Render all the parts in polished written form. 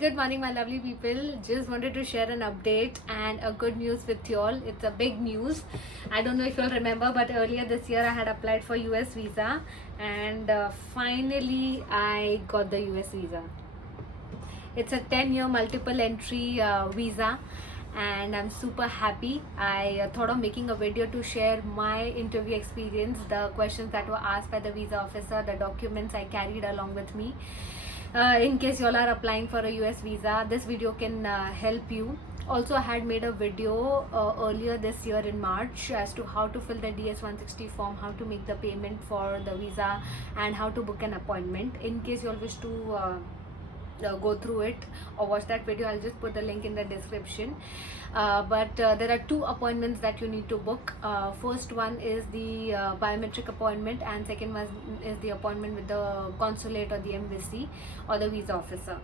Good morning, my lovely people. Just wanted to share an update and a good news with you all. It's a big news. I don't know if you'll remember, but earlier this year I had applied for US visa, and finally I got the US visa. It's a 10-year multiple entry visa, and I'm super happy. I thought of making a video to share my interview experience, the questions that were asked by the visa officer, the documents I carried along with me. In case you all are applying for a US visa, this video can help you. Also, I had made a video earlier this year in March as to how to fill the DS-160 form, how to make the payment for the visa, and how to book an appointment. In case you all wish to go through it or watch that video, I'll just put the link in the description. But there are two appointments that you need to book. First one is the biometric appointment, and second one is the appointment with the consulate or the embassy or the visa officer.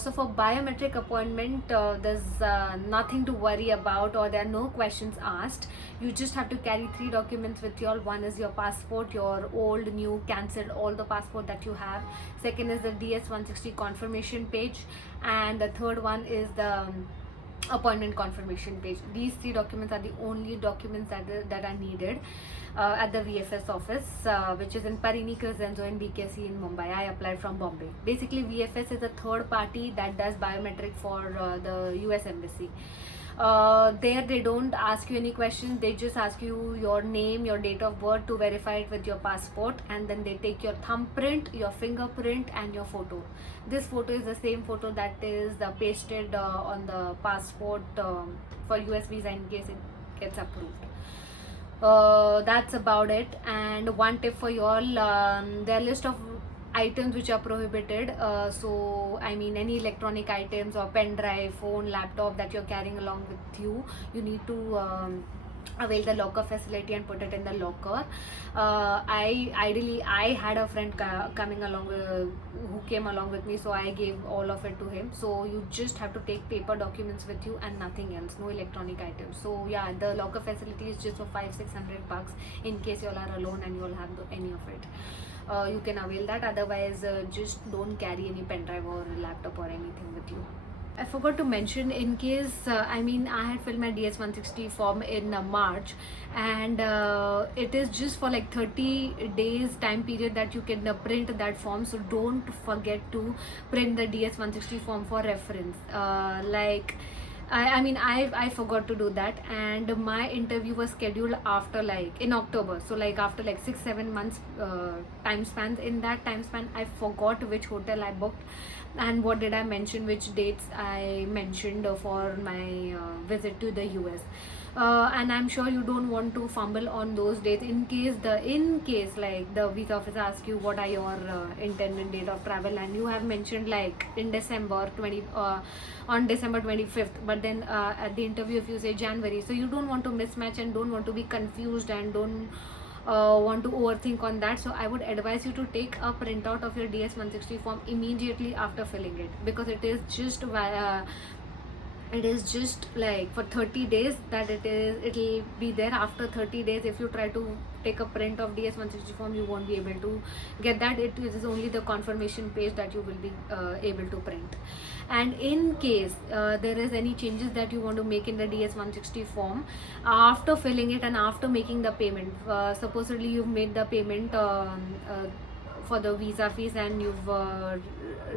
So for biometric appointment, there's nothing to worry about, or there are no questions asked. You just have to carry 3 documents with you all. One is your passport, your old, new, cancelled, all the passport that you have. Second is the DS-160 confirmation page, and the third one is the appointment confirmation page. These 3 documents are the only documents that are needed at the VFS office, which is in Parini Crescenzo in BKC in Mumbai. I applied from Bombay. Basically, VFS is a third party that does biometric for the US embassy. There they don't ask you any questions. They just ask you your name, your date of birth to verify it with your passport, and then they take your thumbprint, your fingerprint, and your photo. This photo is the same photo that is pasted on the passport for US visa in case it gets approved. That's about it. And one tip for you all, there are list of items which are prohibited. So I mean, any electronic items or pen drive, phone, laptop that you're carrying along with you, you need to avail the locker facility and put it in the locker. I had a friend coming along who came along with me, so I gave all of it to him. So you just have to take paper documents with you and nothing else, no electronic items. So yeah, the locker facility is just for $500-600 in case you all are alone and you all have any of it. You can avail that. Otherwise, just don't carry any pen drive or laptop or anything with you. I forgot to mention, in case I had filled my DS-160 form in March, and it is just for like 30 days time period that you can print that form. So don't forget to print the DS-160 form for reference. I forgot to do that, and my interview was scheduled after in October. So after 6-7 months time spans. In that time span, I forgot which hotel I booked and what did I mention, which dates I mentioned for my visit to the US. And I'm sure you don't want to fumble on those dates in case the visa officer asks you what are your intended date of travel, and you have mentioned in December on December 25th, but then at the interview if you say January, so you don't want to mismatch and don't want to be confused and don't want to overthink on that. So I would advise you to take a printout of your DS-160 form immediately after filling it, because it is just for 30 days that it'll be there. After 30 days, if you try to take a print of DS-160 form, you won't be able to get that. It is only the confirmation page that you will be able to print. And in case there is any changes that you want to make in the DS-160 form after filling it and after making the payment, supposedly you've made the payment for the visa fees and you've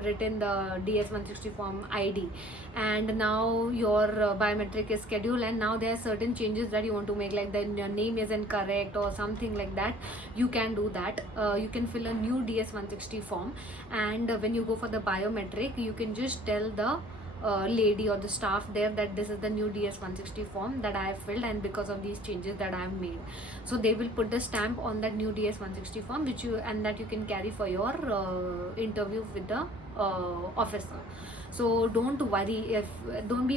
written the DS-160 form ID, and now your biometric is scheduled, and now there are certain changes that you want to make, like your name is incorrect or something like that. You can do that. You can fill a new DS-160 form, and when you go for the biometric, you can just tell the lady or the staff there that this is the new DS-160 form that I have filled, and because of these changes that I have made. So they will put the stamp on that new DS-160 form that you can carry for your interview with the officer. So don't be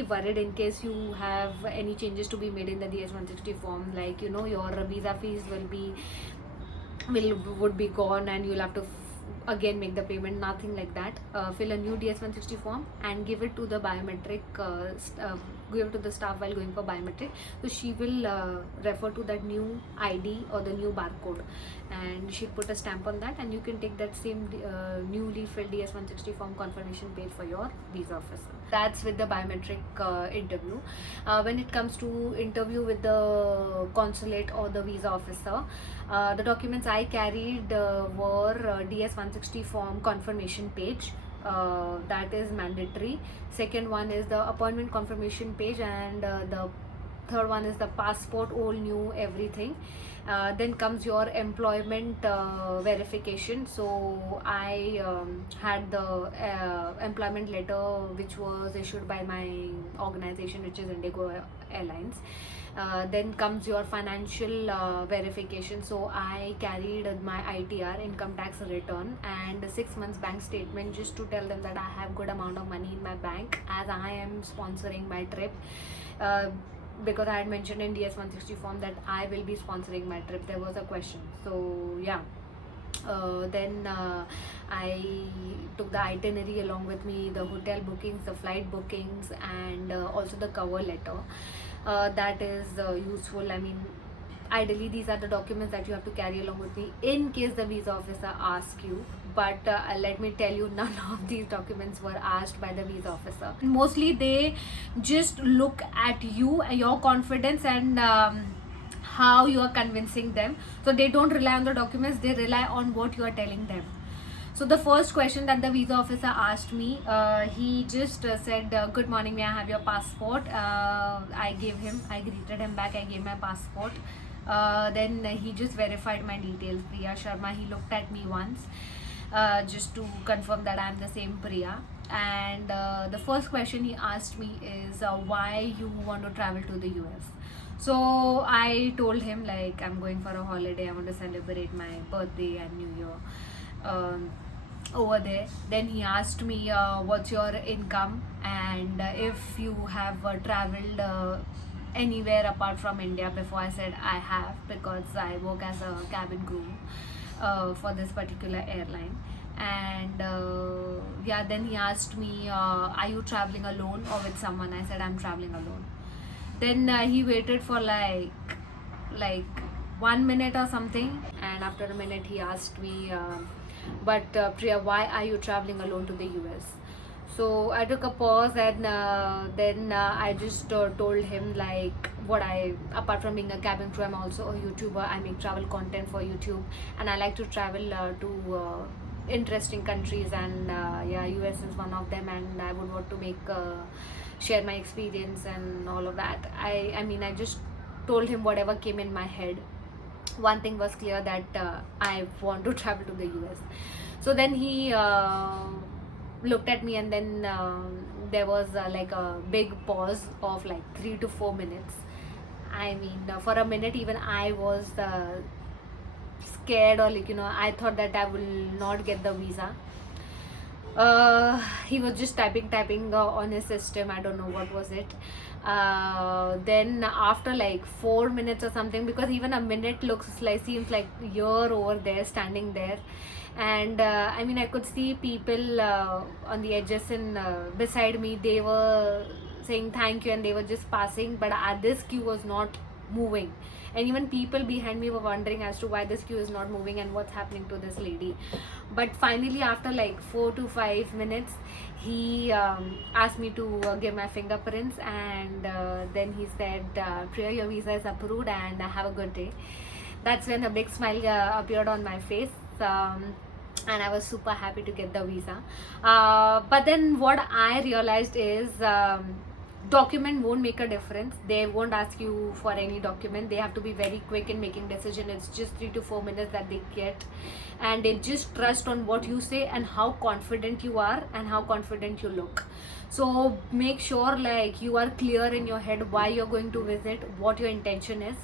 worried in case you have any changes to be made in the DS-160 form, your visa fees would be gone, and you'll have to again make the payment, nothing like that. Fill a new DS-160 form and give it to the biometric, give it to the staff while going for biometric. So she will refer to that new ID or the new barcode, and she'll put a stamp on that, and you can take that same newly filled DS-160 form confirmation page for your visa officer. That's with the biometric interview. When it comes to interview with the consulate or the visa officer, the documents I carried were DS-160 form confirmation page. That is mandatory. Second one is the appointment confirmation page, and the third one is the passport, old, new, everything. Then comes your employment verification. So I had the employment letter which was issued by my organization, which is Indigo Airlines. Then comes your financial verification. So I carried my ITR, income tax return, and 6 months bank statement, just to tell them that I have good amount of money in my bank as I am sponsoring my trip. Because I had mentioned in DS-160 form that I will be sponsoring my trip. There was a question. So yeah. Then I took the itinerary along with me, the hotel bookings, the flight bookings, and also the cover letter. That is useful. I mean, ideally these are the documents that you have to carry along with me in case the visa officer asks you. But let me tell you, none of these documents were asked by the visa officer. Mostly they just look at you, your confidence, and how you are convincing them. So they don't rely on the documents, they rely on what you are telling them. So the first question that the visa officer asked me, he just said, good morning, may I have your passport? I greeted him back, I gave my passport. Then he just verified my details, Priya Sharma. He looked at me once just to confirm that I am the same Priya. And the first question he asked me is, why you want to travel to the US? So I told him, like, I'm going for a holiday, I want to celebrate my birthday and New Year over there. Then he asked me, what's your income, and if you have traveled anywhere apart from India before. I said I have, because I work as a cabin crew for this particular airline. And yeah, then he asked me, are you traveling alone or with someone? I said I'm traveling alone. Then he waited for like 1 minute or something, and after a minute he asked me, but Priya, why are you traveling alone to the US? So I took a pause, and then I just told him, like, apart from being a cabin crew, I'm also a YouTuber. I make travel content for YouTube, and I like to travel to interesting countries, and yeah, US is one of them, and I would want to share my experience and all of that. I mean, I just told him whatever came in my head. One thing was clear, that I want to travel to the US. So then he looked at me, and then there was like a big pause of like 3 to 4 minutes. I mean, for a minute even I was scared, or like, I thought that I will not get the visa. He was just typing on his system. I don't know what was it. Then after like 4 minutes or something, because even a minute seems like you're over there, standing there. And I mean, I could see people on the edges and beside me. They were saying thank you, and they were just passing, but this queue was not moving. And even people behind me were wondering as to why this queue is not moving and what's happening to this lady. But finally, after like 4 to 5 minutes, he asked me to give my fingerprints, and then he said, Priya, your visa is approved, and have a good day. That's when a big smile appeared on my face. And I was super happy to get the visa. But then what I realized is, document won't make a difference. They won't ask you for any document. They have to be very quick in making decision. It's just 3 to 4 minutes that they get, and they just trust on what you say and how confident you are and how confident you look. So make sure, like, you are clear in your head why you're going to visit, what your intention is.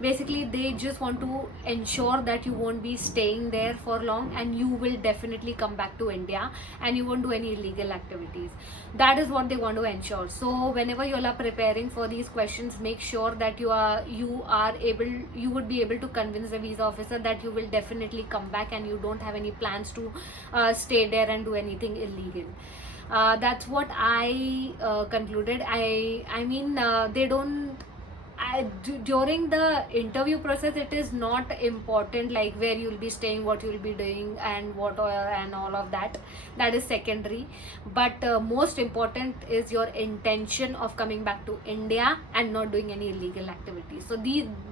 Basically, they just want to ensure that you won't be staying there for long, and you will definitely come back to India, and you won't do any illegal activities. That is what they want to ensure. So whenever you all are preparing for these questions, make sure that you would be able to convince the visa officer that you will definitely come back and you don't have any plans to stay there and do anything illegal. That's what I concluded. I mean, they don't. During the interview process, it is not important like where you'll be staying, what you'll be doing, and what and all of that. That is secondary. But most important is your intention of coming back to India and not doing any illegal activities. So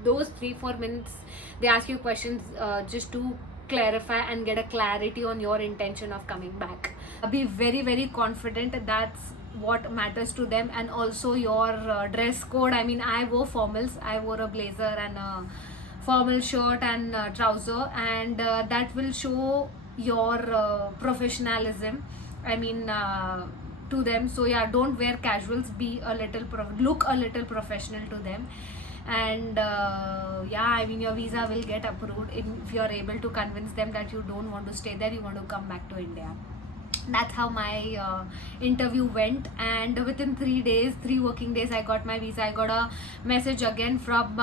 those 3-4 minutes they ask you questions just to clarify and get a clarity on your intention of coming back. Be very, very confident. That's what matters to them. And also your dress code. I mean, I wore formals. I wore a blazer and a formal shirt and trouser, and that will show your professionalism, I mean, to them. So yeah, don't wear casuals. Be a little look a little professional to them. And yeah, I mean, your visa will get approved if you're able to convince them that you don't want to stay there, you want to come back to India. That's how my interview went, and within 3 working days I got my visa. I got a message again from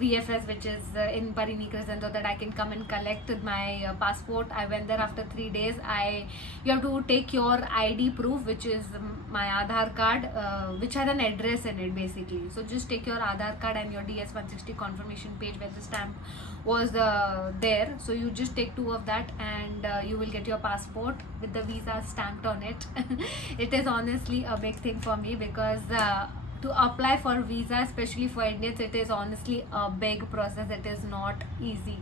VFS, which is in Parini Crescento, that I can come and collect my passport. I went there after 3 days. You have to take your ID proof, which is my Aadhaar card, which has an address in it basically. So just take your Aadhaar card and your DS-160 confirmation page where the stamp was there. So you just take 2 of that and you will get your passport with the visa stamped on it. It is honestly a big thing for me because to apply for visa, especially for Indians, it is honestly a big process. It is not easy.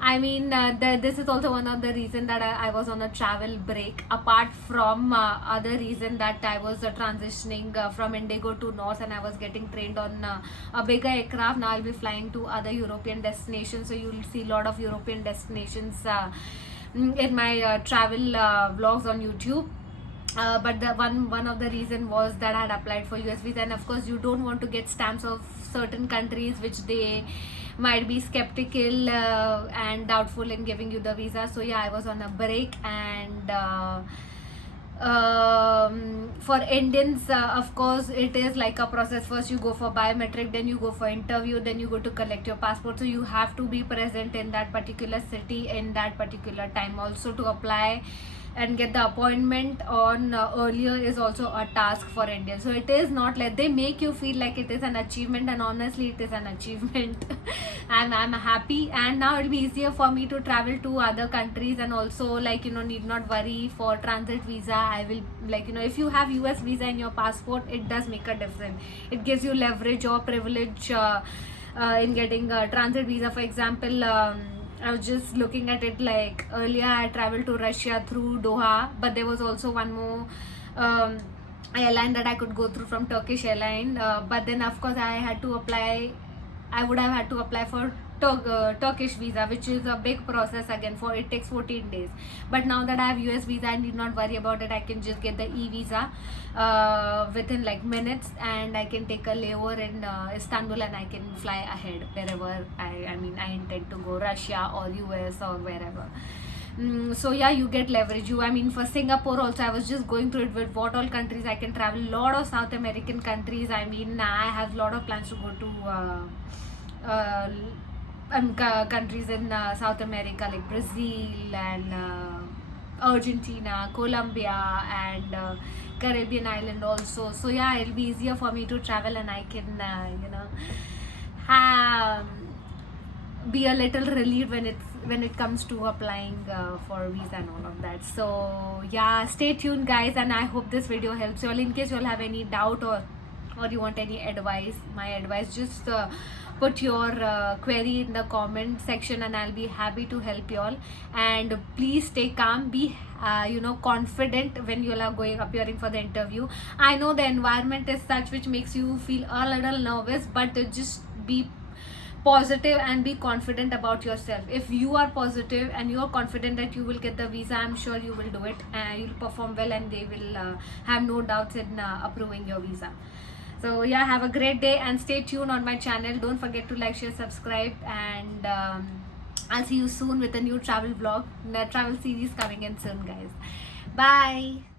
I mean, this is also one of the reasons that I was on a travel break, apart from other reason that I was transitioning from Indigo to Norse, and I was getting trained on a bigger aircraft. Now I'll be flying to other European destinations, so you'll see a lot of European destinations in my travel vlogs on YouTube. But the one of the reason was that I had applied for US visa, and of course you don't want to get stamps of certain countries which they might be skeptical and doubtful in giving you the visa. So yeah, I was on a break. And for Indians, of course it is like a process. First you go for biometric, then you go for interview, then you go to collect your passport. So you have to be present in that particular city in that particular time. Also to apply and get the appointment on earlier is also a task for Indians. So it is not like they make you feel like it is an achievement, and honestly it is an achievement. I'm happy, and now it'll be easier for me to travel to other countries, and also like, you know, need not worry for transit visa. I will, like, you know, if you have US visa in your passport, it does make a difference. It gives you leverage or privilege in getting a transit visa. For example, I was just looking at it, like earlier I traveled to Russia through Doha, but there was also one more airline that I could go through from Turkish airline, but then of course I would have had to apply for Turkish visa, which is a big process again. It takes 14 days. But now that I have US visa, I need not worry about it. I can just get the e-visa within like minutes, and I can take a layover in Istanbul, and I can fly ahead wherever I intend to go, Russia or US or wherever. So yeah, you get leverage. I mean, for Singapore also, I was just going through it with what all countries I can travel. A lot of South American countries. I mean, I have a lot of plans to go to countries in South America, like Brazil and Argentina, Colombia, and Caribbean island also. So yeah, it'll be easier for me to travel, and I can be a little relieved when it comes to applying for visa and all of that. So yeah, stay tuned guys, and I hope this video helps you all. In case you all have any doubt or you want any advice, my advice, just put your query in the comment section, and I'll be happy to help you all. And please stay calm, be confident when you are appearing for the interview. I know the environment is such which makes you feel a little nervous, but just be positive and be confident about yourself. If you are positive and you are confident that you will get the visa, I'm sure you will do it, and you'll perform well, and they will have no doubts in approving your visa. So yeah, have a great day, and stay tuned on my channel. Don't forget to like, share, subscribe, and I'll see you soon with a new travel vlog, the travel series coming in soon guys. Bye.